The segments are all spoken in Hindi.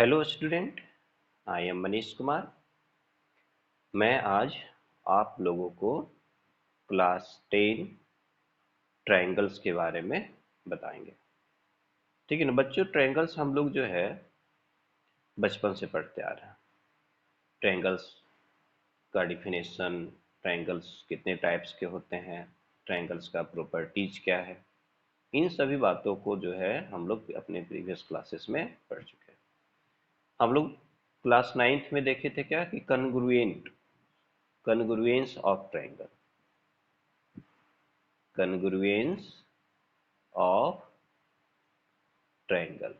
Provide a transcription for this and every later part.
Hello student, I am Manish Kumar. मैं आज आप लोगों को क्लास 10 ट्रायंगल्स के बारे में बताएंगे। ठीक है ना बच्चों, ट्रायंगल्स हम लोग जो है बचपन से पढ़ते आ रहे हैं। ट्रायंगल्स का डिफिनेशन, ट्रायंगल्स कितने टाइप्स के होते हैं, ट्रायंगल्स का प्रॉपर्टीज क्या है, इन सभी बातों को जो है हम लोग अपने प्रीवियस क्लासेस में पढ़ चुके हैं। हम लोग क्लास 9th में देखे थे क्या कि कन्ग्रुएंस ऑफ ट्रायंगल, कन्ग्रुएंस ऑफ ट्रायंगल,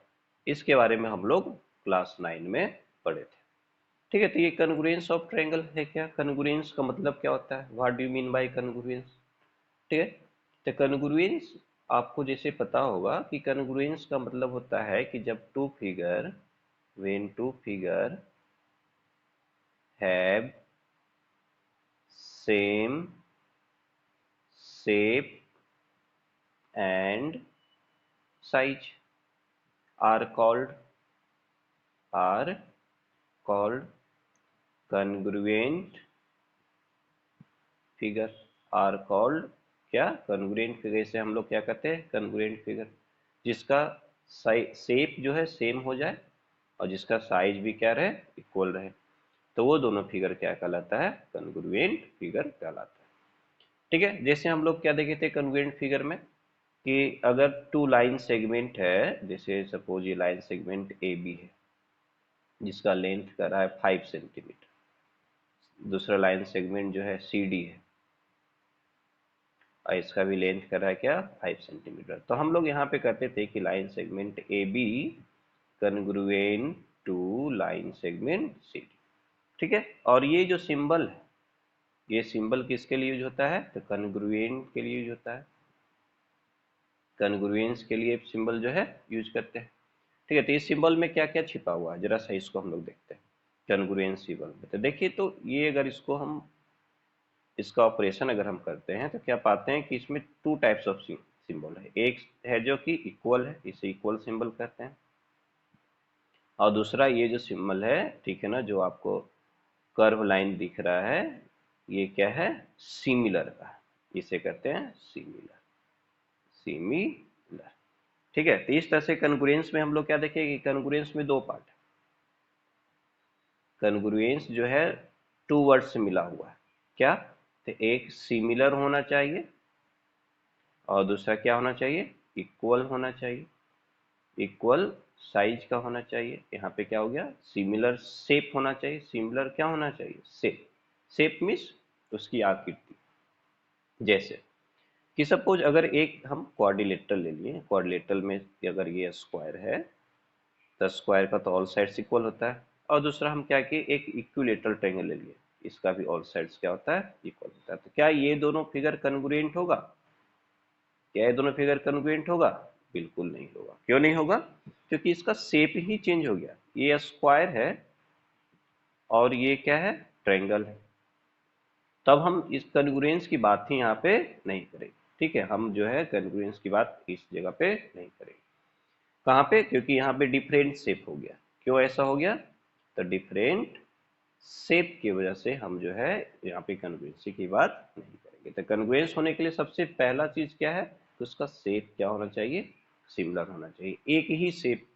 इसके बारे में हम लोग क्लास 9 में पढ़े थे। ठीक है, तो ये कन्ग्रुएंस ऑफ ट्रायंगल है क्या? कन्ग्रुएंस का मतलब क्या होता है? What do you mean by congruence? ठीक है, तो कन्ग्रुएंस आपको जैसे पता होगा कि कन्ग्रुएंस का मतलब होता है कि जब when two figure have same shape and size are called congruent figure. Are called क्या? कन्ग्रुएंट फिगर से हम लोग क्या कहते हैं? कन्ग्रुएंट फिगर, जिसका शेप जो है सेम हो जाए और जिसका साइज भी क्या रहे? इक्वल रहे, तो वो दोनों फिगर क्या कहलाता है? कन्ग्रुएंट फिगर कहलाता है। ठीक है, जैसे हम लोग क्या देखे थे कन्ग्रुएंट फिगर में कि अगर टू लाइन सेगमेंट है, जैसे सपोज ये लाइन सेगमेंट ए बी है जिसका लेंथ कर रहा है 5 सेंटीमीटर, दूसरा लाइन सेगमेंट जो है सी डी है और इसका भी लेंथ कर रहा है क्या? 5 सेंटीमीटर। तो हम लोग यहाँ पे करते थे कि line segment A B congruent to line segment C D. ठीक है, और ये जो सिंबल है, ये सिंबल किसके लिए यूज होता है? तो कन्ग्रुएंट के लिए यूज होता है, कन्ग्रुएंस के लिए सिंबल जो है यूज करते हैं। ठीक है, तो इस सिंबल में क्या क्या छिपा हुआ है जरा सा इसको हम लोग देखते हैं। कन्ग्रुएंस सिंबल में तो देखिए, तो ये अगर इसका ऑपरेशन अगर हम करते हैं तो क्या पाते हैं कि इसमें टू टाइप्स ऑफ सिंबल है। एक है जो कि इक्वल है, इसे इक्वल सिंबल कहते हैं, और दूसरा ये जो सिंबल है, ठीक है ना, जो आपको कर्व लाइन दिख रहा है, ये क्या है? सिमिलर का, इसे कहते हैं सिमिलर। ठीक है, तो इस तरह से कन्ग्रुएंस में हम लोग क्या देखेंगे कि कन्ग्रुएंस में दो पार्ट है। कन्ग्रुएंस जो है टू वर्ड से मिला हुआ है। क्या? तो एक सिमिलर होना चाहिए और दूसरा क्या होना चाहिए? इक्वल होना चाहिए, इक्वल साइज का होना चाहिए। यहाँ पे क्या हो गया? सिमिलर शेप होना चाहिए। सिमिलर क्या होना चाहिए? शेप। शेप मीन्स उसकी आकृति। जैसे कि सपोज अगर एक हम क्वाड्रिलेटरल ले लिए, क्वाड्रिलेटरल में अगर ये स्क्वायर है तो स्क्वायर का तो ऑल साइड्स इक्वल होता है, और दूसरा हम क्या किए, एक इक्विलेटरल ट्रायंगल ले लिए, इसका भी ऑल साइड्स क्या होता है? इक्वल होता है। तो क्या ये दोनों फिगर कन्ग्रुएंट होगा? क्या ये दोनों फिगर कन्ग्रुएंट होगा? बिल्कुल नहीं होगा। क्यों नहीं होगा? क्योंकि इसका शेप ही चेंज हो गया। ये स्क्वायर है और ये क्या है? ट्रायंगल है। तब हम इस कन्ग्रुएंस की बात ही यहाँ पे नहीं करेंगे। ठीक है, हम जो है कन्ग्रुएंस की बात इस जगह पे नहीं करेंगे। कहाँ पे? क्योंकि यहाँ पे डिफरेंट शेप हो गया। क्यों ऐसा हो गया? तो डिफरेंट शेप की वजह से हम जो है यहाँ पे कन्ग्रुएंसी की बात नहीं करेंगे। तो कन्ग्रुएंस होने के लिए सबसे पहला चीज क्या है? तो उसका शेप क्या होना चाहिए? सिमिलर होना चाहिए। एक ही शेप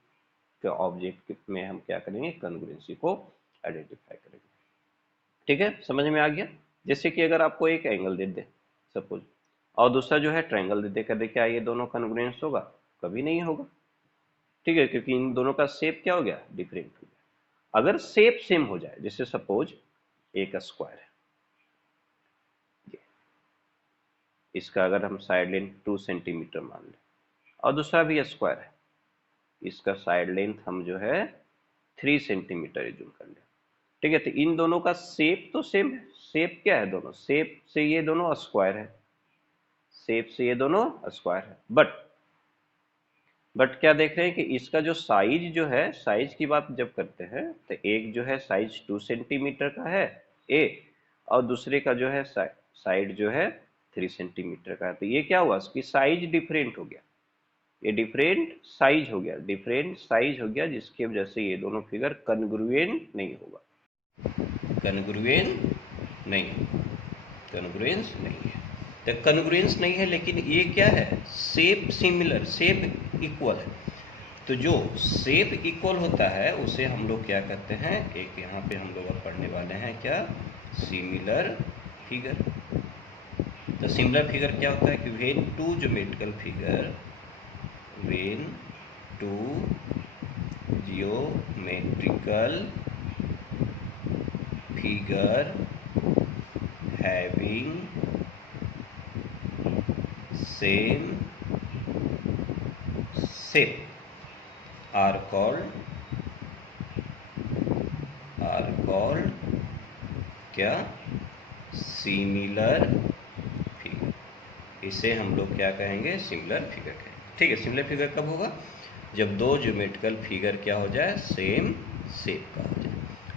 के ऑब्जेक्ट में हम क्या करेंगे? कन्ग्रुएंसी को आइडेंटिफाई करेंगे। ठीक है, समझ में आ गया? जैसे कि अगर आपको एक एंगल दे दे सपोज, और दूसरा जो है ट्रायंगल दे दे कर दे, क्या ये दोनों कन्ग्रुएंस होगा? कभी नहीं होगा। ठीक है, क्योंकि इन दोनों का शेप क्या हो गया? डिफरेंट हो गया। अगर शेप सेम हो जाए, जैसे सपोज एक स्क्वायर है, इसका अगर हम साइड लेंथ 2 सेंटीमीटर मान लें, और दूसरा भी स्क्वायर है, इसका साइड लेंथ हम जो है 3 सेंटीमीटर एज्यूम कर लें। ठीक है, तो इन दोनों का शेप तो सेम है। शेप क्या है? दोनों शेप से ये दोनों स्क्वायर है, शेप से ये दोनों स्क्वायर है, बट क्या देख रहे हैं कि इसका जो साइज जो है, साइज की बात जब करते हैं तो एक जो है साइज 2 सेंटीमीटर का है ए, और दूसरे का जो है साइड जो है 3 सेंटीमीटर का है। तो ये क्या हुआ? इसकी साइज डिफरेंट हो गया, ये डिफरेंट साइज हो गया, डिफरेंट साइज हो गया, जिसकी वजह से ये दोनों फिगर कन्ग्रुएंट नहीं होगा, कन्ग्रुएंट नहीं होगा, कन्ग्रुएंस नहीं है। तो कन्ग्रुएंस नहीं है, लेकिन ये क्या है, शेप सिमिलर, शेप इक्वल है। तो जो शेप इक्वल होता है उसे हम लोग क्या कहते हैं, एक यहाँ पे हम लोग अब पढ़ने वाले हैं क्या, सिमिलर फिगर। तो सिमिलर फिगर क्या होता है कि when two geometrical figure, when two geometrical figure having same shape are called क्या, सिमिलर फिगर। इसे हम लोग क्या कहेंगे, सिमिलर फिगर कहेंगे। ठीक है, सिमिलर फिगर कब होगा, जब दो ज्योमेट्रिकल फिगर क्या हो जाए, सेम शेप का हो जाए,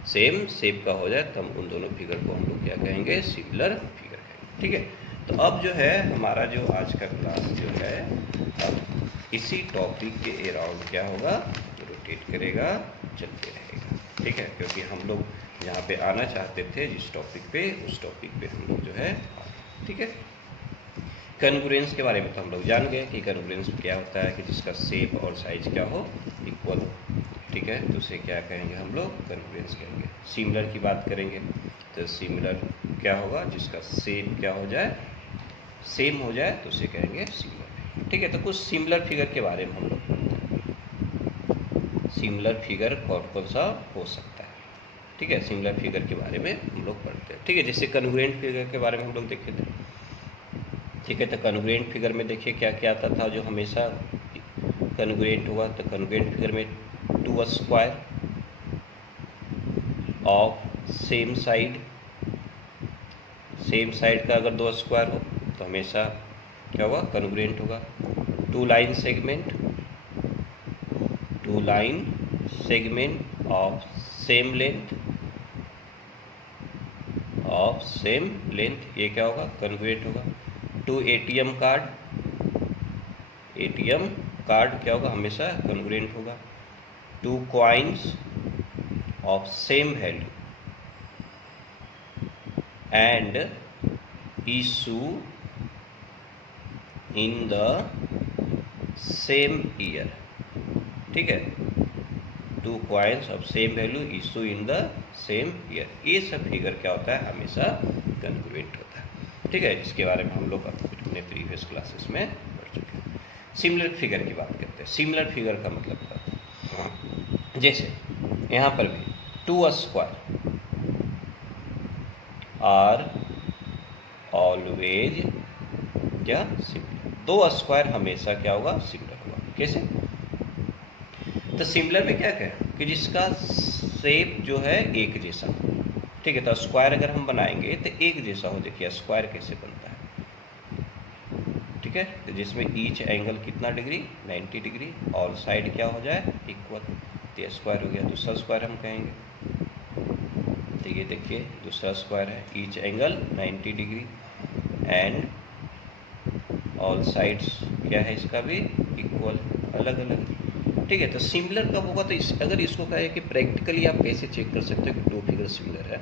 सेम शेप का हो जाए, तब उन दोनों फिगर को हम लोग क्या कहेंगे, सिमिलर फिगर कहेंगे। ठीक है, तो अब जो है हमारा जो आज का क्लास जो है, अब इसी टॉपिक के अराउंड क्या होगा, रोटेट करेगा, चलते रहेगा। ठीक है, क्योंकि हम लोग जहाँ पे आना चाहते थे जिस टॉपिक पे, उस टॉपिक पे हम लोग जो है, ठीक है। कन्ग्रुएंस के बारे में तो हम लोग जान गए कि कन्ग्रुएंस क्या होता है कि जिसका शेप और साइज क्या हो, इक्वल हो। ठीक है, तो उसे क्या कहेंगे हम लोग, कन्ग्रुएंस कहेंगे। सिमिलर की बात करेंगे तो सिमिलर क्या होगा, जिसका शेप क्या हो जाए, सेम हो जाए, तो उसे कहेंगे सिमिलर। ठीक है, तो कुछ सिमिलर फिगर के बारे में हम लोग पढ़ते हैं। सिमिलर फिगर कौन कौन सा हो सकता है, ठीक है, सिमिलर फिगर के बारे में हम लोग पढ़ते हैं। ठीक है, जैसे कन्ग्रुएंट फिगर के बारे में हम लोग देखे थे। ठीक है, तो कन्ग्रुएंट फिगर में देखिए क्या क्या आता था जो हमेशा कन्ग्रुएंट हुआ। तो कन्ग्रुएंट फिगर में two square of same side, same side का अगर दो स्क्वायर हो तो हमेशा क्या होगा, कन्ग्रुएंट होगा। Two line segment, two line segment of same length, of same length, ये क्या होगा, कन्ग्रुएंट होगा। Two ATM card, ATM card क्या होगा, हमेशा कन्ग्रुएंट होगा। Two coins of same value and issue in the same year. ठीक है, two coins of same value issue in the same year, ये सब फिगर क्या होता है, हमेशा कन्ग्रुएंट होता है। ठीक है, इसके बारे में हम लोग अपने प्रीवियस क्लासेस में पढ़ चुके हैं। सिमिलर फिगर की बात करते हैं। सिमिलर फिगर का मतलब क्या होता है, जैसे यहाँ पर भी टू स्क्वायर आर ऑलवेज क्या, सिमिलर। दो स्क्वायर हमेशा क्या होगा, सिमिलर होगा। कैसे, तो सिमिलर में क्या कहें कि जिसका शेप जो है एक जैसा हो। ठीक है, तो स्क्वायर अगर हम बनाएंगे तो एक जैसा हो। देखिए स्क्वायर कैसे बनता है, ठीक है, तो जिसमें ईच एंगल कितना डिग्री, 90 डिग्री, और साइड क्या हो जाए, इक्वल, तो स्क्वायर हो गया। दूसरा स्क्वायर हम कहेंगे, तो ये देखिए दूसरा स्क्वायर है, each angle 90 degree and all sides क्या है, इसका भी इक्वल, अलग अलग। ठीक है, तो सिमिलर कब होगा, तो अगर इसको कहे कि प्रैक्टिकली आप कैसे चेक कर सकते हो कि दो फिगर सिमिलर है,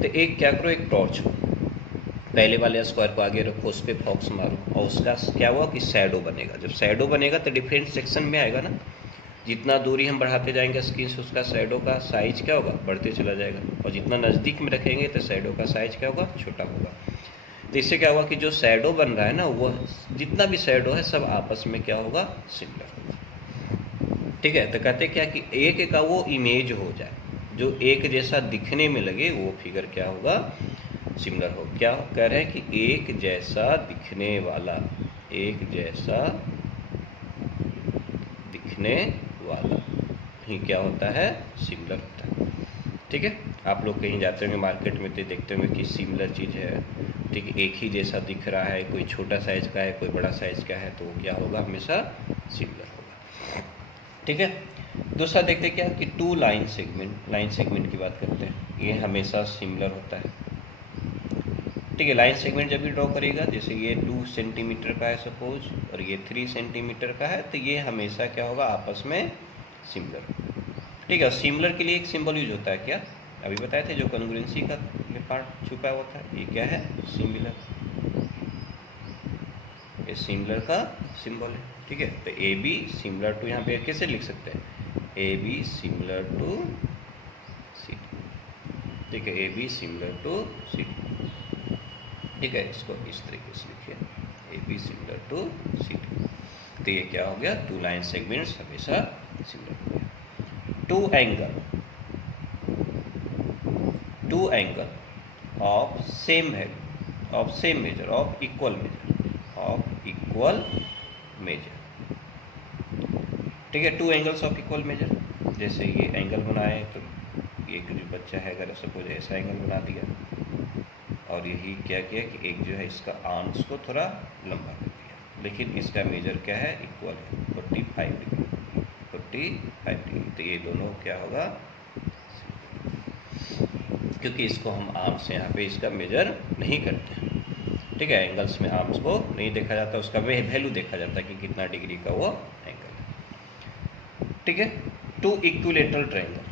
तो एक क्या करो, एक टॉर्च हो, पहले वाले स्क्वायर को आगे रखो, उस पर फॉक्स मारो, और उसका क्या हुआ कि शैडो बनेगा। जब शैडो बनेगा तो डिफरेंट सेक्शन में आएगा ना, जितना दूरी हम बढ़ाते जाएंगे स्क्रीन से, उसका शैडो का साइज क्या होगा, बढ़ते चला जाएगा, और जितना नज़दीक में रखेंगे तो शैडो का साइज क्या होगा, छोटा होगा। तो इससे क्या होगा कि जो शैडो बन रहा है ना, वो जितना भी शैडो है सब आपस में क्या होगा, सिमिलर होगा। ठीक है, तो कहते क्या कि एक का वो इमेज हो जाए, जो एक जैसा दिखने में लगे, वो फिगर क्या होगा, सिमिलर हो। क्या कह रहे हैं कि एक जैसा दिखने वाला, एक जैसा दिखने वाला ही क्या होता है, सिमिलर होता है। ठीक है, आप लोग कहीं जाते होंगे मार्केट में तो देखते होंगे कि सिमिलर चीज़ है, ठीक है, एक ही जैसा दिख रहा है, कोई छोटा साइज का है, कोई बड़ा साइज का है, तो वो क्या होगा, हमेशा सिमिलर होगा। ठीक है, दूसरा देखते क्या कि two line segment, line segment की बात करते हैं, ये हमेशा सिमिलर होता है। ठीक है, लाइन सेगमेंट जब भी ड्रॉ करेगा, जैसे ये 2 सेंटीमीटर का है सपोज और ये 3 सेंटीमीटर का है, तो ये हमेशा क्या होगा, आपस में सिमिलर। ठीक है, सिमिलर के लिए एक सिंबल यूज होता है, क्या अभी बताए थे, जो कॉन्ग्रुएंसी का ये पार्ट छुपा हुआ था, ये क्या है, सिमिलर, ये सिमिलर का सिंबल है। ठीक है, तो ए बी सिमिलर टू, यहाँ पे कैसे लिख सकते हैं, ए बी सिमिलर टू सी। ठीक है, ए बी सिमिलर टू सी। ठीक है, इसको इस तरीके से लिखिए, ए बी सिमिलर टू सी। तो ये क्या हो गया, 2 लाइन सेगमेंट्स हमेशा सिमिलर हो गया। 2 एंगल ऑफ सेम है, of same measure, of equal measure, of equal measure. ठीक है, 2 एंगल्स ऑफ इक्वल मेजर, जैसे ये एंगल बनाए तो ये जो बच्चा है, अगर सपोज ऐसा एंगल बना दिया और यही क्या किया कि एक जो है इसका आर्म्स को थोड़ा लंबा कर दिया, लेकिन इसका मेजर क्या है, इक्वल है, 45 डिग्री, 45 डिग्री। तो ये दोनों क्या होगा, क्योंकि इसको हम आर्म्स यहाँ पे इसका मेजर नहीं करते हैं। ठीक है, एंगल्स में आर्म्स को नहीं देखा जाता, उसका वैल्यू देखा जाता है कि कितना डिग्री का वो एंगल है। ठीक है, 2 इक्विलेटरल ट्रायंगल,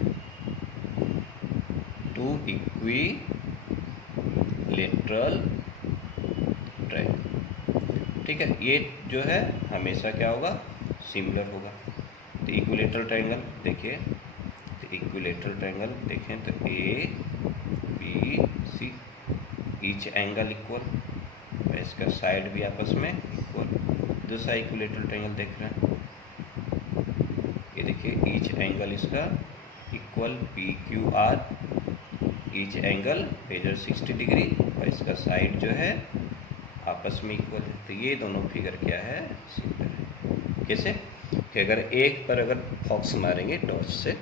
2 इक्विलेटरल ट्रायंगल। ठीक है, ये जो है हमेशा क्या होगा, सिमिलर होगा। तो इक्विलेटरल ट्रायंगल देखिए, तो इक्विलेटरल ट्रायंगल देखें तो A B C, each angle equal, और इसका साइड भी आपस में इक्वल। दूसरा इक्विलेटरल ट्रायंगल देख रहे हैं, ये देखिए, ईच एंगल इसका equal, P Q are, each angle measure 60 degree, और इसका साइड जो है आपस में इक्वल है। तो ये दोनों फिगर क्या है, सिमिलर है। कैसे कि अगर एक पर अगर फॉक्स मारेंगे टॉर्च से,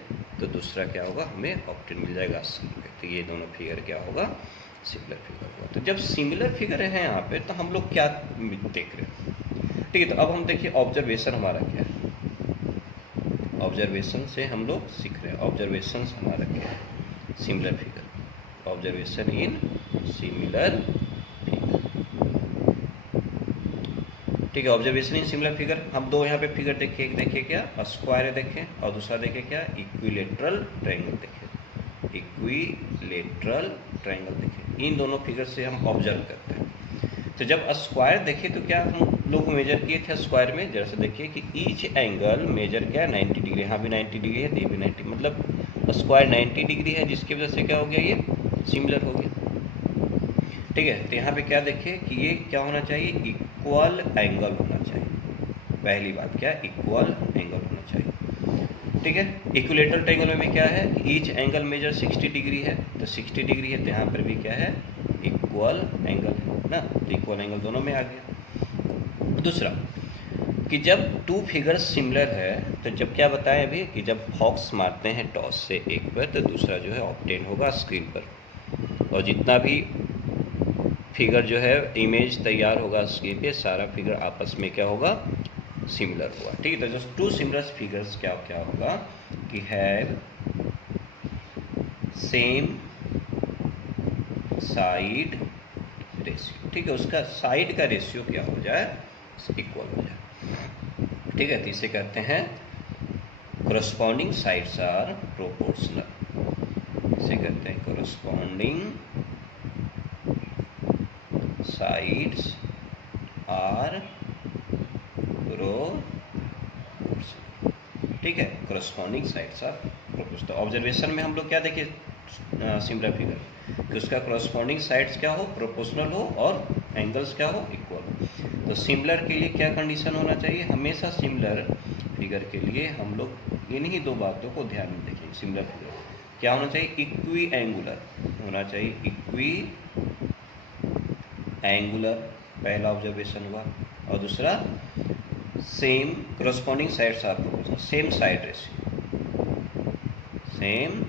तो दूसरा क्या होगा, हमें ऑप्टेन मिल जाएगा 80 रुपये। तो ये दोनों फिगर क्या होगा, सिमिलर फिगर होगा। तो जब सिमिलर फिगर है यहाँ पे, तो हम लोग क्या देख रहे हैं। ठीक है, तो अब हम देखिए ऑब्जर्वेशन हमारा क्या है, ऑब्जर्वेशन से हम लोग सीख रहे हैं। ऑब्जर्वेशन हमारा क्या है, similar figure, observation in similar figure. ठीक है, ऑब्जर्वेशन इन सिमिलर फिगर, हम दो यहाँ पे फिगर देखिए, एक देखिए क्या स्क्वायर देखें, और दूसरा देखिए क्या इक्विलेटरल ट्रायंगल देखें, इक्विलेटरल ट्रायंगल देखें। इन दोनों फिगर से हम ऑब्जर्व करते हैं। तो जब स्क्वायर देखें तो क्या हम लोग मेजर किए थे स्क्वायर में, जैसे देखिए कि ईच एंगल मेजर क्या है, 90 डिग्री, यहाँ भी 90 डिग्री है, ये भी 90, मतलब स्क्वायर 90 डिग्री है, जिसकी वजह से क्या हो गया, ये सिमिलर हो गया। ठीक है, तो यहाँ पे क्या देखिए कि ये क्या होना चाहिए, इक्वल एंगल होना चाहिए। पहली बात क्या, इक्वल एंगल होना चाहिए। ठीक है, इक्विलेटरल ट्रायंगल में क्या है, ईच एंगल मेजर 60 डिग्री है, तो 60 डिग्री है, तो यहाँ पर भी क्या है, इक्वल एंगल है ना, तो इक्वल एंगल दोनों में आ गया। दूसरा कि जब 2 फिगर्स सिमिलर है, तो जब क्या बताएं अभी कि जब फॉक्स मारते हैं टॉस से एक पर, तो दूसरा जो है ऑब्टेन होगा स्क्रीन पर, और जितना भी फिगर जो है इमेज तैयार होगा स्क्रीन पे, सारा फिगर आपस में क्या होगा, सिमिलर होगा। ठीक है, तो जो 2 सिमिलर फिगर्स क्या क्या होगा कि हैव सेम साइड रेशियो। ठीक है, उसका साइड का रेशियो क्या हो जाए, इक्वल हो जाए। ठीक है, तो इसे कहते हैं corresponding sides are proportional, इसे कहते हैं corresponding sides are proportional। ठीक है, corresponding sides are proportional। Observation में हम लोग क्या देखें, सिमिलर फिगर कि उसका corresponding साइड्स क्या हो, प्रोपोर्शनल हो, और एंगल्स क्या हो, इक्वल हो। तो सिमिलर के लिए क्या कंडीशन होना चाहिए, हमेशा सिमिलर फिगर के लिए हम लोग इन्हीं 2 बातों को ध्यान में देखेंगे। सिमिलर फिगर क्या होना चाहिए, इक्वी एंगुलर होना चाहिए, इक्वी एंगुलर, पहला ऑब्जर्वेशन हुआ, और दूसरा same corresponding sides are proportional, same side ratio, same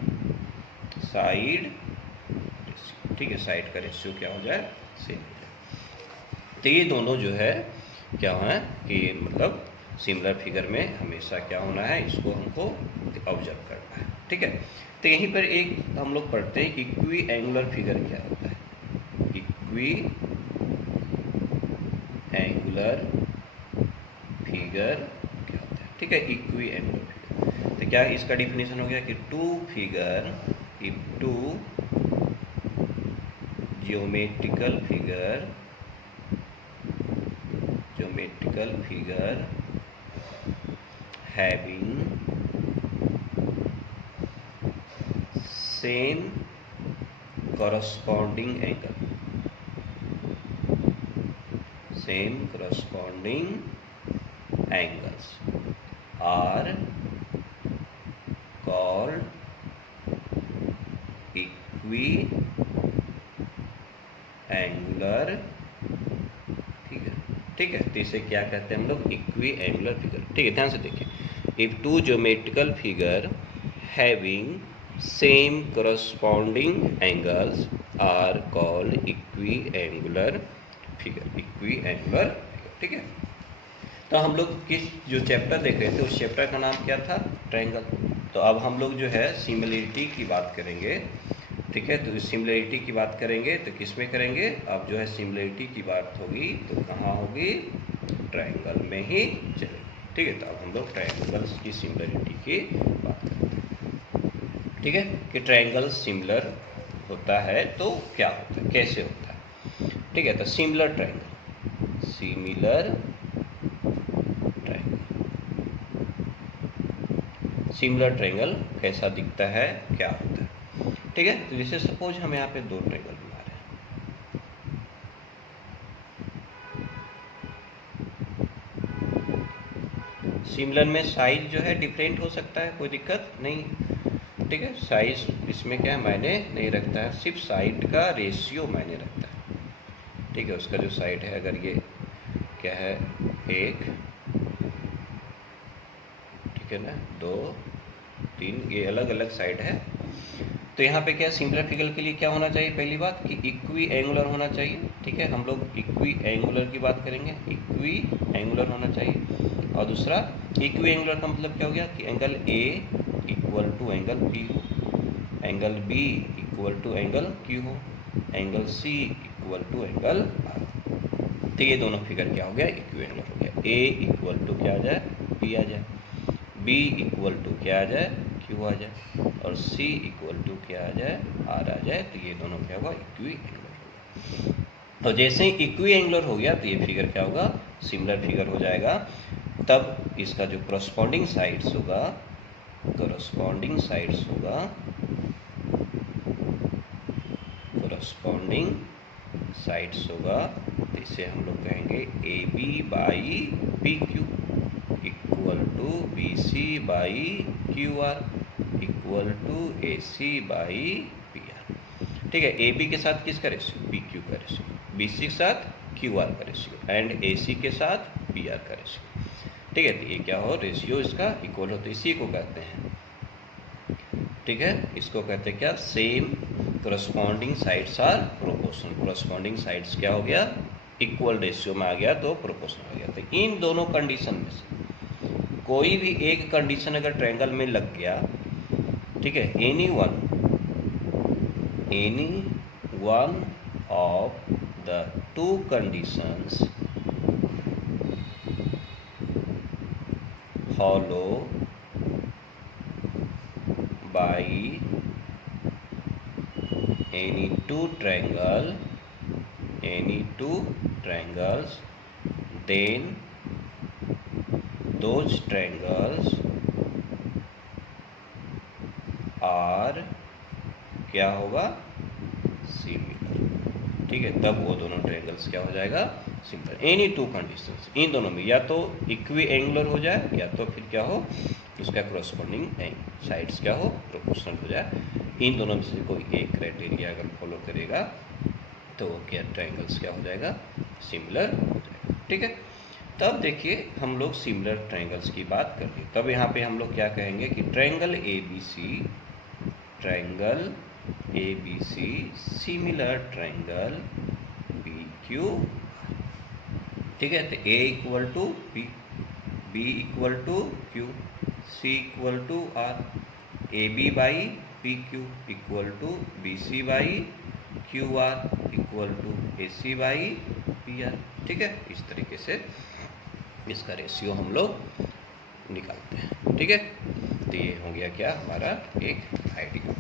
side ratio. ठीक है, साइड का रेशियो क्या हो जाए, सेम हो जाए। तो ये दोनों जो है क्या है कि मतलब सिमिलर फिगर में हमेशा क्या होना है, इसको हमको ऑब्जर्व करना है। ठीक है, तो यहीं पर एक हम लोग पढ़ते हैं इक्वी एंगुलर फिगर क्या होता है, इक्वी एंगुलर फिगर क्या होता है, ठीक है, इक्वी एंगुलर फिगर। तो क्या इसका डिफिनेशन हो गया कि two figure, if two geometrical figure having same corresponding angles are called equiangular figure, ठीक है। तो इसे क्या कहते हैं हम लोग, इक्वी एंगुलर फिगर, ठीक है। ध्यान से देखिए, if two geometrical figure having same corresponding angles are called equiangular figure, ठीक है। तो हम लोग किस जो चैप्टर देख रहे थे उस चैप्टर का नाम क्या था, ट्रायंगल। तो अब हम लोग जो है सिमिलरिटी की बात करेंगे, ठीक है। तो सिमिलरिटी की बात करेंगे तो किस में करेंगे, अब जो है सिमिलरिटी की बात होगी तो कहाँ होगी, ट्रायंगल में ही चलेगी, ठीक है। तो अब हम लोग ट्रायंगल्स की सिमिलरिटी की बात करते हैं, ठीक है, कि ट्रायंगल सिमिलर होता है तो क्या होता है, कैसे होता है, ठीक है। तो सिमिलर ट्रायंगल कैसा दिखता है, क्या होता है, ठीक है। तो जैसे सपोज हम यहाँ पे दो ट्रायंगल बना रहे हैं, सिमिलर में साइज जो है डिफरेंट हो सकता है, कोई दिक्कत नहीं, ठीक है। साइज इसमें क्या मायने नहीं रखता है, सिर्फ साइड का रेशियो मायने रखता है, ठीक है। उसका जो साइड है, अगर ये क्या है 1, ठीक है ना, 2, 3, ये अलग अलग साइड है। तो यहाँ पे क्या सिमिलर फिगर के लिए क्या होना चाहिए, पहली बात कि इक्वी एंगुलर होना चाहिए, ठीक है। हम लोग इक्वी एंगुलर की बात करेंगे, इक्वी एंगुलर होना चाहिए। और दूसरा इक्वी एंगुलर का मतलब क्या हो गया कि angle A equal to angle B हो, angle B equal to angle Q हो, angle C equal to angle R. तो ये दोनों फिगर क्या हो गया, इक्वी एंगुलर हो गया। ए इक्वल टू क्या आ जाए, बी आ जाए, बी इक्वल टू क्या आ जाए, क्यू आ जाए, और सी इक्वल टू क्या आ जाए, आर आ जाए। तो ये दोनों क्या होगा, इक्वी एंगुलर होगा। और जैसे ही इक्वी एंगुलर हो गया तो ये फिगर क्या होगा, सिमिलर फिगर हो जाएगा। तब इसका जो करस्पॉन्डिंग साइड्स होगा तो इसे हम लोग कहेंगे A B by P Q equal to B C by Q R equal to A C by P R, ठीक है। ए बी के साथ किसका रेशियो, पी क्यू का रेशियो, बी सी के साथ क्यू आर का रेशियो, एंड ए सी के साथ पी आर का रेशियो, ठीक है। तो ये क्या हो, रेशियो इसका इक्वल हो, तो इसी को कहते हैं, ठीक है, इसको कहते हैं क्या, same corresponding sides are proportional. Corresponding sides क्या हो गया, इक्वल रेशियो में आ गया तो प्रोपोर्शनल हो गया। तो इन दोनों कंडीशन में से कोई भी एक कंडीशन अगर ट्रायंगल में लग गया, ठीक है, any one of the two conditions follow by any two triangles, then those triangles are क्या होगा, सिमिलर, ठीक है। तब वो दोनों ट्रायंगल्स क्या हो जाएगा, सिमिलर। एनी टू कंडीशंस, इन दोनों में या तो इक्वी एंगुलर हो जाए या तो फिर क्या हो, उसका करस्पॉन्डिंग साइड्स क्या हो, प्रोपोर्शनल हो जाए। इन दोनों में से कोई एक क्राइटेरिया अगर फॉलो करेगा तो क्या ट्रायंगल्स क्या हो जाएगा, सिमिलर हो जाएगा, ठीक है। तब देखिए हम लोग सिमिलर ट्रायंगल्स की बात कर रहे हैं, तब यहाँ पे हम लोग क्या कहेंगे कि triangle A B C similar triangle B Q, ठीक है। तो A equal to B, B equal to Q, C equal to R, A B by P Q equal to B C by Q R, equal to AC by PR। ठीक है, इस तरीके से इसका रेशियो हम लोग निकालते हैं। ठीक है, तो ये हो गया क्या हमारा एक आइडिया।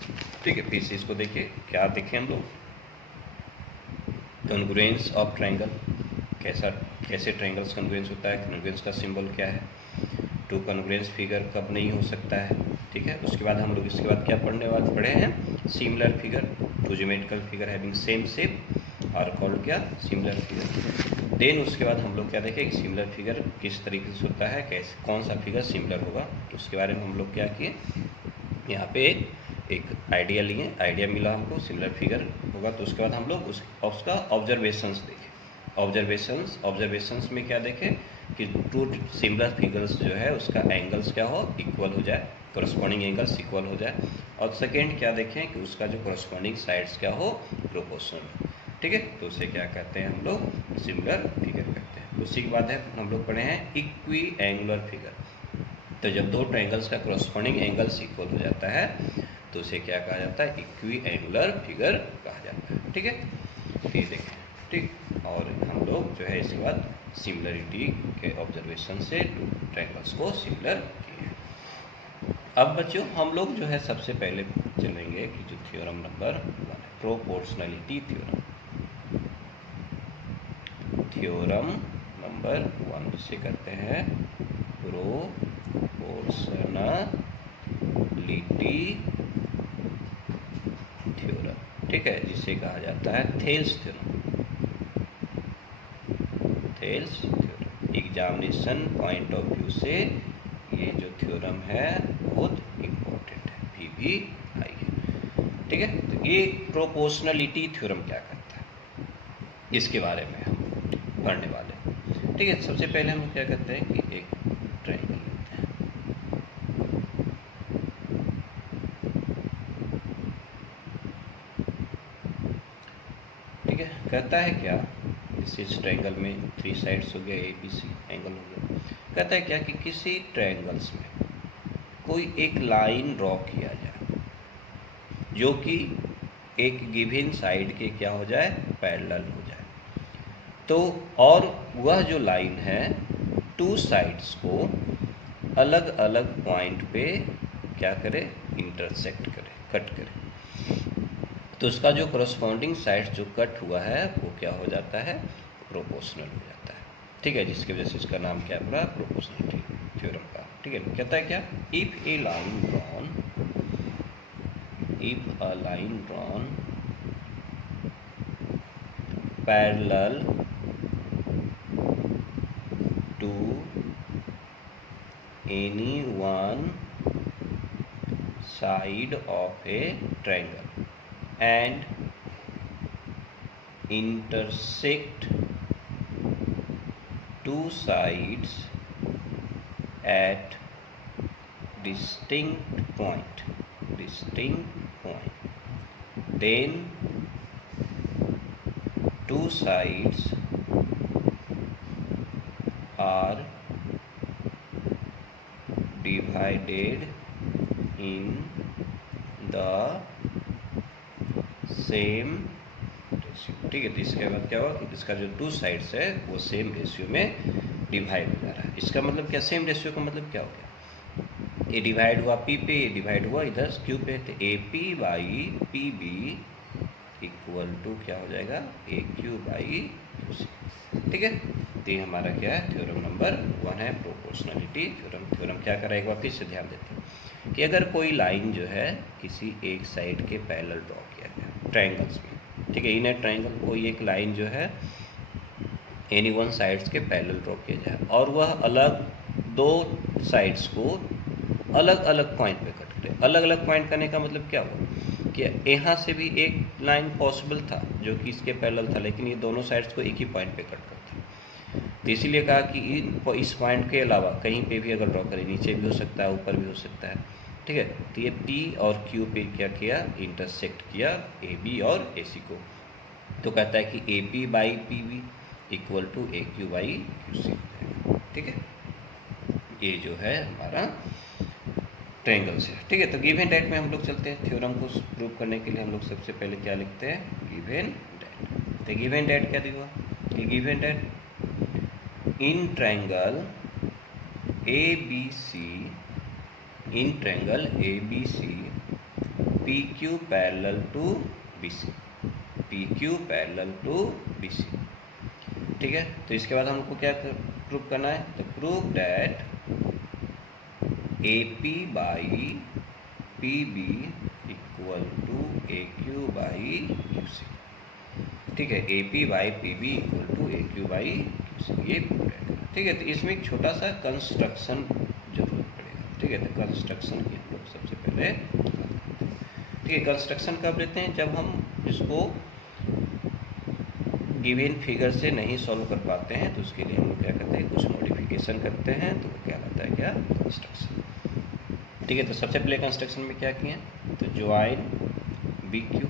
ठीक है, फिर से इसको देखिए, क्या देखें हम लोग, कॉन्ग्रुएंस ऑफ ट्रायंगल, कैसे ट्रायंगल्स कॉन्ग्रुएंस होता है, कॉन्ग्रुएंस का सिंबल क्या है, टू कॉन्ग्रुएंस फिगर कब नहीं हो सकता है। ठीक है, उसके बाद हम लोग इसके बाद क्या पढ़े हैं, similar figure, two geometrical figure having same shape और कॉल्ड क्या, सिमिलर फिगर। देन उसके बाद हम लोग क्या देखें कि सिमिलर फिगर किस तरीके से होता है, कैसे कौन सा फिगर सिमिलर होगा, उसके बारे में हम लोग क्या किए, यहाँ पे एक आइडिया लिए, आइडिया मिला हमको सिमिलर फिगर होगा। तो उसके बाद हम लोग उसका ऑब्जर्वेशंस देखें। ऑब्जर्वेशंस में क्या देखें कि टू सिमिलर फिगर्स जो है उसका एंगल्स क्या हो, इक्वल हो जाए, करस्पॉन्डिंग एंगल्स इक्वल हो जाए। और सेकेंड क्या देखें कि उसका जो करस्पॉन्डिंग साइड्स क्या हो, प्रोपोर्शनल। ठीक है, तो उसे क्या कहते हैं हम लोग, सिमिलर फिगर कहते हैं। उसी के बाद है हम लोग पढ़े हैं इक्वी एंगुलर फिगर। तो जब दो ट्रायंगल्स का करस्पॉन्डिंग एंगल्स इक्वल हो जाता है तो उसे क्या कहा जाता है, इक्वी एंगुलर फिगर कहा जाता है। ठीक है, फिर देखें, ठीक, और हम लोग जो है इसके बाद सिमिलरिटी के ऑब्जर्वेशन से टू ट्रायंगल्स को सिमिलर किए। अब बच्चों हम लोग जो है सबसे पहले चलेंगे कि जो थ्योरम नंबर 1 है, प्रोपोर्शनलिटी थ्योरम। थ्योरम नंबर 1 जिसे कहते हैं प्रोपोर्शनलिटी थ्योरम। ठीक है, जिसे कहा जाता है Thales theorem. Thales theorem examination point of view से ये जो थ्योरम है बहुत इम्पोर्टेंट है, भी आई है। ठीक है, तो ये प्रोपोर्शनलिटी थ्योरम क्या करता है, इसके बारे में हम पढ़ने वाले हैं। ठीक है, सबसे पहले हम क्या करते हैं कि एक ट्रायंगल लेते हैं। ठीक है, कहता है क्या, इस ट्रायंगल में 3 साइड्स हो गया, ABC एंगल हो गया। कहता है क्या कि किसी ट्रायंगल्स में कोई एक लाइन ड्रॉ किया जाए जो कि एक गिवन साइड के क्या हो जाए, पैरेलल हो जाए। तो और वह जो लाइन है टू साइड्स को अलग अलग पॉइंट पे क्या करे, इंटरसेक्ट करे, कट करे। तो उसका जो करस्पॉन्डिंग साइड जो कट हुआ है वो क्या हो जाता है, प्रोपोर्शनल हो जाता है। ठीक है, जिसकी वजह से इसका नाम क्या पड़ा, प्रोपोर्शनलिटी थ्योरम का। ठीक है, कहता है क्या, if a line drawn parallel to any one side of a triangle and intersect two sides at distinct point, then two sides are divided in the same ratio. ठीक है, तो इसके बाद क्या हुआ कि इसका जो टू साइड्स है वो सेम रेशियो में डिवाइड हो जा रहा है। इसका मतलब क्या, सेम रेशियो का मतलब क्या हो गया, ये डिवाइड हुआ P पे, ये डिवाइड हुआ इधर Q पे, तो AP by PB equal to क्या हो जाएगा, AQ बाई QC। ठीक है, तो ये हमारा क्या है, थ्योरम नंबर 1 है, प्रोपोर्शनलिटी थ्योरम। थ्योरम क्या करेगा, एक बार फिर से ध्यान देते हैं कि अगर कोई लाइन जो है किसी एक साइड के पैरेलल ड्रॉ किया गया ट्रायंगल्स में, ठीक है, इन ए ट्रायंगल कोई एक लाइन जो है एनी वन साइड्स के पैरेलल ड्रॉ किया जाए और वह अलग दो साइड्स को अलग अलग पॉइंट पे कट करे। अलग अलग पॉइंट करने का मतलब क्या हुआ कि यहाँ से भी एक लाइन पॉसिबल था जो कि इसके पैरेलल था, लेकिन ये दोनों साइड्स को एक ही पॉइंट पे कट करता है। तो इसीलिए कहा कि इस पॉइंट के अलावा कहीं पे भी अगर ड्रॉ करें, नीचे भी हो सकता है, ऊपर भी हो सकता है। ठीक है, तो ये P और Q पे क्या किया, इंटरसेक्ट किया AB और AC को। तो कहता है कि AP by PB equal to AQ by QC। ठीक है, ये जो है हमारा ट्रायंगल्स है। ठीक है, तो गिवन डेट में हम लोग चलते हैं। थ्योरम को प्रूव करने के लिए हम लोग सबसे पहले क्या लिखते हैं, गिवन डेट। तो गिवन डेट क्या दिया कि given data in triangle A B C, in triangle A B C P Q parallel to B C, P Q parallel to B C. ठीक है, तो इसके बाद हमको क्या प्रूव करना है, तो prove that A P by P B equal to A Q by Q C. ठीक है, A P by P B equal to A Q by Q C, ये प्रूव है। ठीक है, तो इसमें एक छोटा सा कंस्ट्रक्शन जरूरत पड़ेगा। ठीक है, तो कंस्ट्रक्शन की हम लोग सबसे पहले, ठीक है, कंस्ट्रक्शन कब लेते हैं, जब हम इसको गिवन फिगर से नहीं सॉल्व कर पाते हैं, तो उसके लिए हम लोग क्या करते हैं, कुछ मॉडिफिकेशन करते हैं, तो क्या कहता है, क्या कंस्ट्रक्शन। ठीक है, तो सबसे पहले कंस्ट्रक्शन में क्या किए, तो join B Q,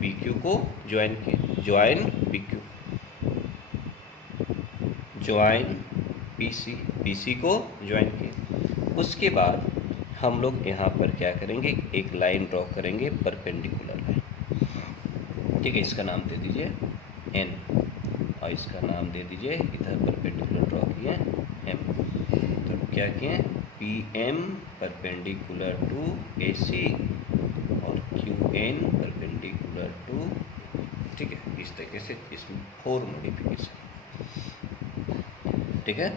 B Q को ज्वाइन किए, join B Q, join P C, P C को ज्वाइन किए। उसके बाद हम लोग यहाँ पर क्या करेंगे, एक लाइन ड्रॉ करेंगे, परपेंडिकुलर लाइन। ठीक है, इसका नाम दे दीजिए एन, और इसका नाम दे दीजिए, इधर परपेंडिकुलर ड्रॉ किए एम। तो क्या किए, P M perpendicular to A सी और क्यू एन परपेंडिकुलर टू। ठीक है, इस तरीके से इसमें 4 मॉडिफिकेशन। ठीक है,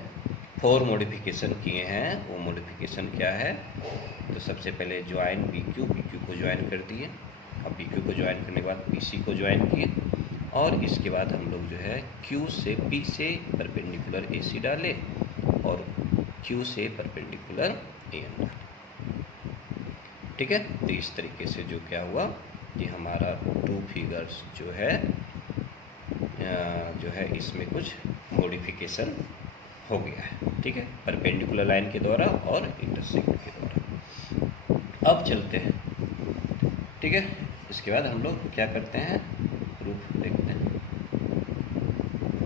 4 मॉडिफिकेशन किए हैं। वो मॉडिफिकेशन क्या है, तो सबसे पहले ज्वाइन बी क्यू को ज्वाइन कर दिए, और बी क्यू को ज्वाइन करने के बाद पी सी को ज्वाइन किए, और इसके बाद हम लोग जो है क्यू से पी से परपेंडिकुलर ए सी डाले और क्यू से परपेंडिकुलर ए एन डाले। ठीक है, तो इस तरीके से जो क्या हुआ, ये हमारा 2 फिगर्स जो है इसमें कुछ मॉडिफिकेशन हो गया है। ठीक है, परपेंडिकुलर लाइन के द्वारा और इंटरसेक्ट के द्वारा। अब चलते हैं। ठीक है, इसके बाद हम लोग क्या करते हैं, प्रूफ देखते हैं।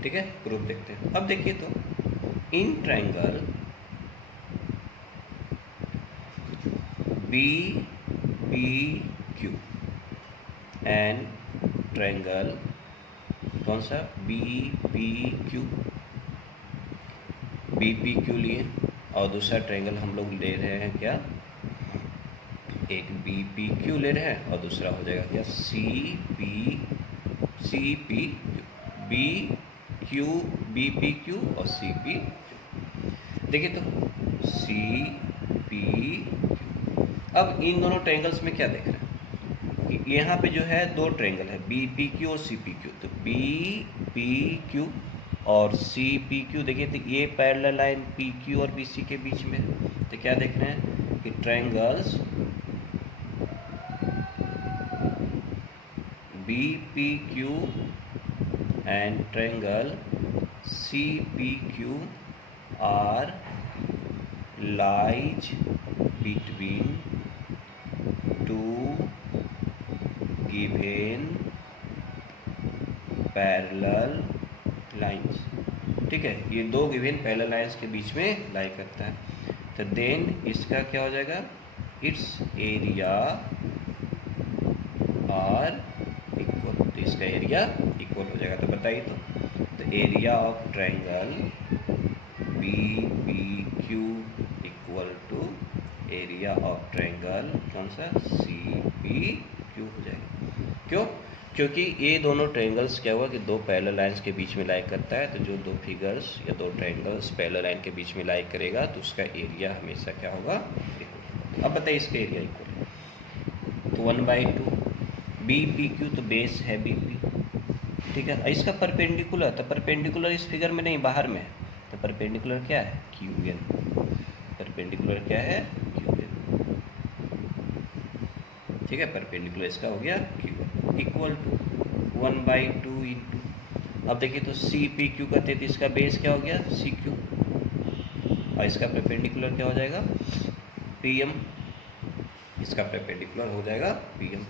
ठीक है, प्रूफ देखते हैं। अब देखिए, तो in triangle B P Q and triangle कौन सा, B P Q, B P Q लिए, और दूसरा ट्रायंगल हम लोग ले रहे हैं क्या, एक बी पी क्यू ले रहे हैं, और दूसरा हो जाएगा क्या, C P Q, B Q B P Q और सी पी क्यू। देखिए, तो सी पी क्यू। अब इन दोनों ट्रायंगल्स में क्या देख रहे हैं कि यहाँ पे जो है 2 ट्रायंगल है, बी पी क्यू और सी पी क्यू। तो बी पी क्यू और सी पी क्यू, देखिए तो ये पैरेलल लाइन पी क्यू और बी सी के बीच में है। तो क्या देख रहे हैं कि triangles B P Q and triangle C P Q are lies between 2 given parallel lines. ठीक है, ये 2 गिवन पैरेलल लाइंस के बीच में लाई करता है। तो देन इसका क्या हो जाएगा, इट्स एरिया आर इक्वल, तो इसका एरिया इक्वल हो जाएगा। तो बताइए, तो area of triangle B P Q equal to area of triangle कौन सा, सी पी क्यू हो जाएगा। क्यों, क्योंकि ये दोनों ट्रायंगल्स क्या हुआ कि 2 पैरेलल लाइंस के बीच में लाई करता है। तो जो 2 फिगर्स या 2 ट्रायंगल्स पैरेलल लाइन के बीच में लाई करेगा, तो उसका एरिया हमेशा क्या होगा, इक्वल। अब बताइए इसका एरिया इक्वल, तो 1/2 बी पी क्यू, तो बेस है बी पी। ठीक है, इसका परपेंडिकुलर, तो परपेंडिकुलर इस फिगर में नहीं, बाहर में है। तो परपेंडिकुलर क्या है, क्यू एन, परपेंडिकुलर क्या है, क्यू एन। ठीक है, परपेंडिकुलर इसका हो गया क्यू इक्वल टू 1/2 इंटू, अब देखिए तो सी पी क्यू का, तो इसका बेस क्या हो गया, सी क्यू, और इसका परपेंडिकुलर क्या हो जाएगा, पी एम, इसका परपेंडिकुलर हो जाएगा पी एम।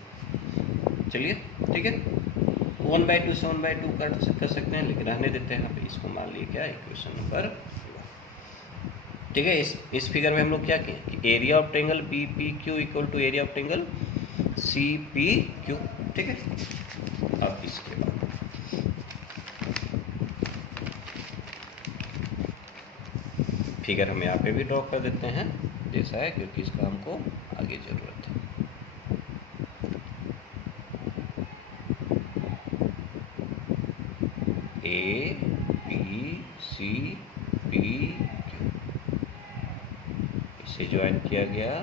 चलिए, ठीक है, 1/2 से 1/2 कर सकते हैं, लेकिन रहने देते हैं यहाँ पे, इसको मान लिए क्या, इक्वेशन नंबर 1। ठीक है, इस फिगर में हम लोग क्या किए कि area of triangle B P Q equal to area of triangle C P Q. ठीक है, अब इसके बाद फिगर हम यहाँ पे भी ड्रॉ कर देते हैं जैसा है, क्योंकि इसका हमको आगे ज़रूरत है। A B C D Q, इसे ज्वाइन किया गया,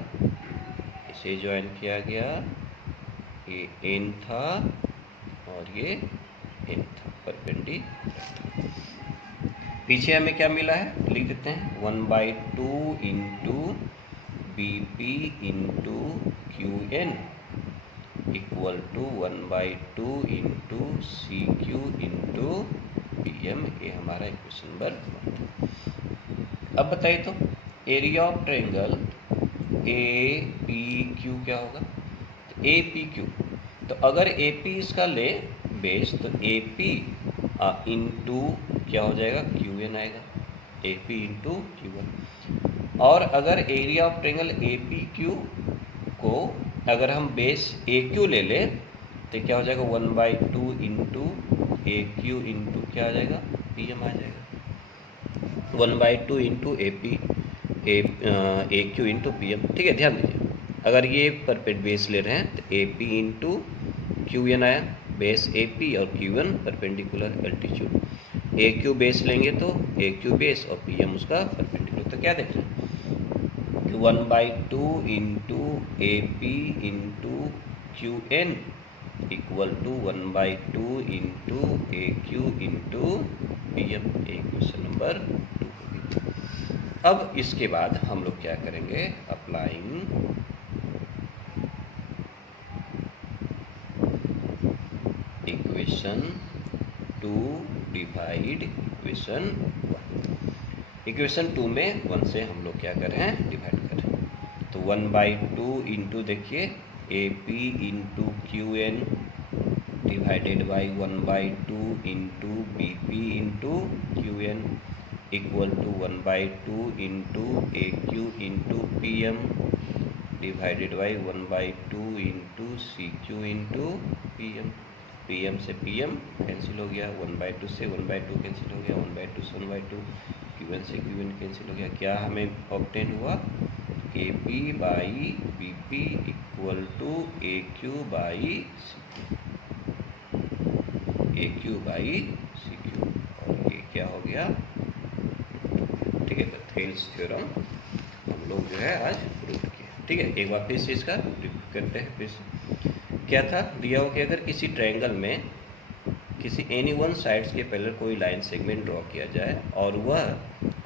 इसे ज्वाइन किया गया, ये एन था और ये एन था परपेंडिकुलर। पीछे हमें क्या मिला है लिख देते हैं, 1/2 into B P into Q N equal to 1/2 into C Q into P M. ये हमारा इक्वेशन नंबर 1। अब बताइए तो area of triangle A P Q क्या होगा, तो ए पी क्यू, तो अगर ए पी इसका ले बेस तो ए पी इंटू क्या हो जाएगा, क्यू एन आएगा, A P into Q N. और अगर area of triangle A P Q को अगर हम बेस ए क्यू ले ले तो क्या हो जाएगा, 1/2 इंटू ए क्यू इंटू क्या आ जाएगा, पी एम आ जाएगा, 1/2 into A P A Q into P M. ठीक है, ध्यान दीजिए, अगर ये परपेंडिकुलर बेस ले रहे हैं तो A P into Q N आया, बेस ए पी और Q N perpendicular altitude. A Q base लेंगे तो ए क्यू बेस और पी एम उसका परपेंडिकुलर। तो क्या देख रहे हैं कि 1/2 into A P into Q N equal to 1/2 into A Q into P M. Question number 2। अब इसके बाद हम लोग क्या करेंगे, applying equation 2 divide equation 1। Equation 2 में 1 से हम लोग क्या कर रहे हैं, डिवाइड कर रहे हैं। तो 1/2 इंटू देखिए A P into Q N divided by 1/2 into B P into Q N equal to 1/2 into A Q into P M divided by 1/2 into C Q into P M. P M से पी एम कैंसिल हो गया, 1/2 से 1/2 कैंसिल हो गया, 1/2 से 1/2, क्यू एन से क्यू एन कैंसिल हो गया। क्या हमें ऑब्टेन हुआ, A P by B P equal to A Q by C Q, A Q by C Q, और ये क्या हो गया। ठीक है, तो थेल्स थ्योरम हम लोग जो है आज प्रूव किए। ठीक है, एक बार फिर से इसका रिव्यू करते हैं। फिर से क्या था, दिया हो कि अगर किसी ट्रायंगल में किसी एनी वन साइड्स के पहले कोई लाइन सेगमेंट ड्रॉ किया जाए और वह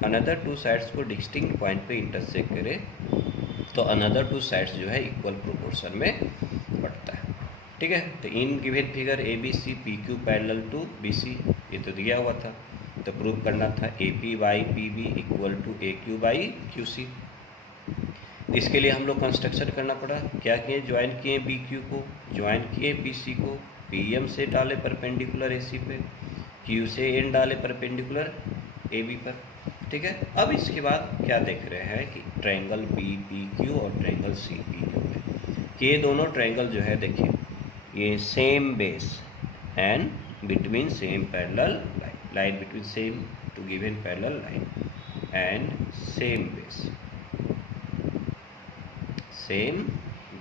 अनदर टू साइड्स को डिस्टिंक्ट पॉइंट पे इंटरसेक्ट करे तो अनदर टू साइड्स जो है इक्वल प्रोपोर्शन में बढ़ता है। ठीक है, तो in given figure A B C P Q parallel to B C, ये तो दिया हुआ था, तो प्रूव करना था A P by P B equal to A Q by Q C. इसके लिए हम लोग कंस्ट्रक्शन करना पड़ा, क्या किए, ज्वाइन किए बी क्यू को, ज्वाइन किए बी सी को, पी एम से डाले परपेंडिकुलर ए सी पे, क्यू से एन डाले परपेंडिकुलर ए बी पर। ठीक है, अब इसके बाद क्या देख रहे हैं कि ट्रायंगल बी पी क्यू और ट्रायंगल सी पी क्यू है कि ये दोनों ट्रायंगल जो है देखिए ये same base and between same parallel line between same two given parallel line and same base, same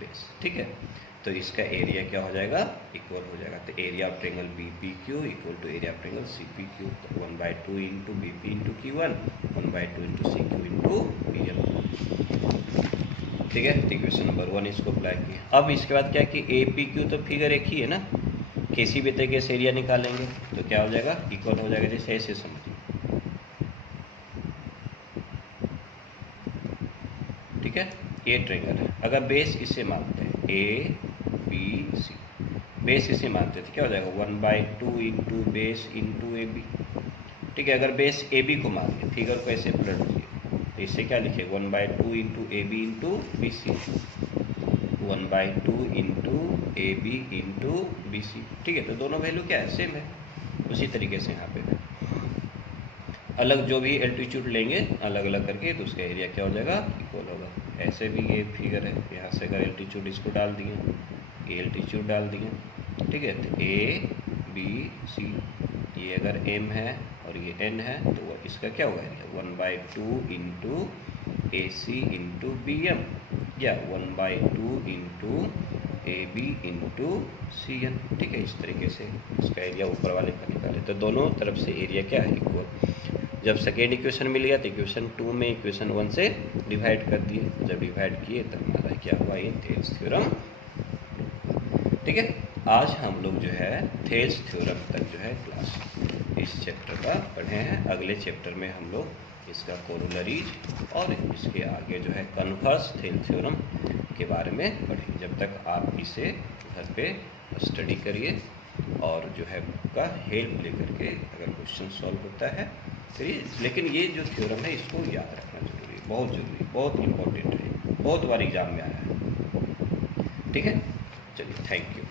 base. ठीक है, तो इसका एरिया क्या हो जाएगा, इक्वल हो जाएगा। तो area of triangle B P Q equal to area of triangle C P Q, 1/2 into B P into Q one, 1/2 into C Q into P M. ठीक है, इक्वेशन नंबर 1 इसको अप्लाई किया। अब इसके बाद क्या कि ए पी क्यू तो फिगर एक ही है ना, किसी भी तरीके से एरिया निकालेंगे तो क्या हो जाएगा, इक्वल हो जाएगा। जैसे ऐसे समझिए, ठीक है, ये ट्रायंगल है, अगर बेस इसे मानते हैं ए बी सी, बेस इसे मानते हैं तो क्या हो जाएगा, 1/2 into base into A B. ठीक है, अगर बेस ए बी को मान के फिगर को ऐसे पलट दिए तो इससे क्या लिखे, 1/2 into A B into B C, 1/2 into A B into B C. ठीक है, तो दोनों वैल्यू क्या है, सेम है। उसी तरीके से यहाँ पे अलग जो भी एल्टीट्यूड लेंगे अलग अलग करके तो उसका एरिया क्या हो जाएगा, इक्वल होगा। ऐसे भी ये फिगर है, यहाँ से अगर एल्टीट्यूड इसको डाल दिए, ये एल्टीट्यूड डाल दिए, ठीक है, तो ए बी सी, ये अगर m है और ये n है तो वो इसका क्या होगा, 1/2 into A C into B M, या 1/2 into A B into C N. ठीक है, इस तरीके से इसका एरिया ऊपर वाले का निकाले तो दोनों तरफ से एरिया क्या है, इक्वल। जब सेकेंड इक्वेशन मिल गया तो इक्वेशन 2 में इक्वेशन 1 से डिवाइड कर दिए, जब डिवाइड किए तब हमारा क्या हुआ, ये थेल्स थ्योरम। ठीक है, आज हम लोग जो है थेल्स थ्योरम तक जो है क्लास इस चैप्टर का पढ़े हैं। अगले चैप्टर में हम लोग इसका कोरोलरीज और इसके आगे जो है कन्वर्स थेल्स थ्योरम के बारे में पढ़ेंगे। जब तक आप इसे घर पे स्टडी करिए और जो है का हेल्प लेकर के अगर क्वेश्चन सॉल्व होता है फिर, लेकिन ये जो थ्योरम है इसको याद रखना जरूरी है, बहुत जरूरी, बहुत इंपॉर्टेंट है, बहुत बार एग्जाम में आया है। ठीक है, चलिए, थैंक यू।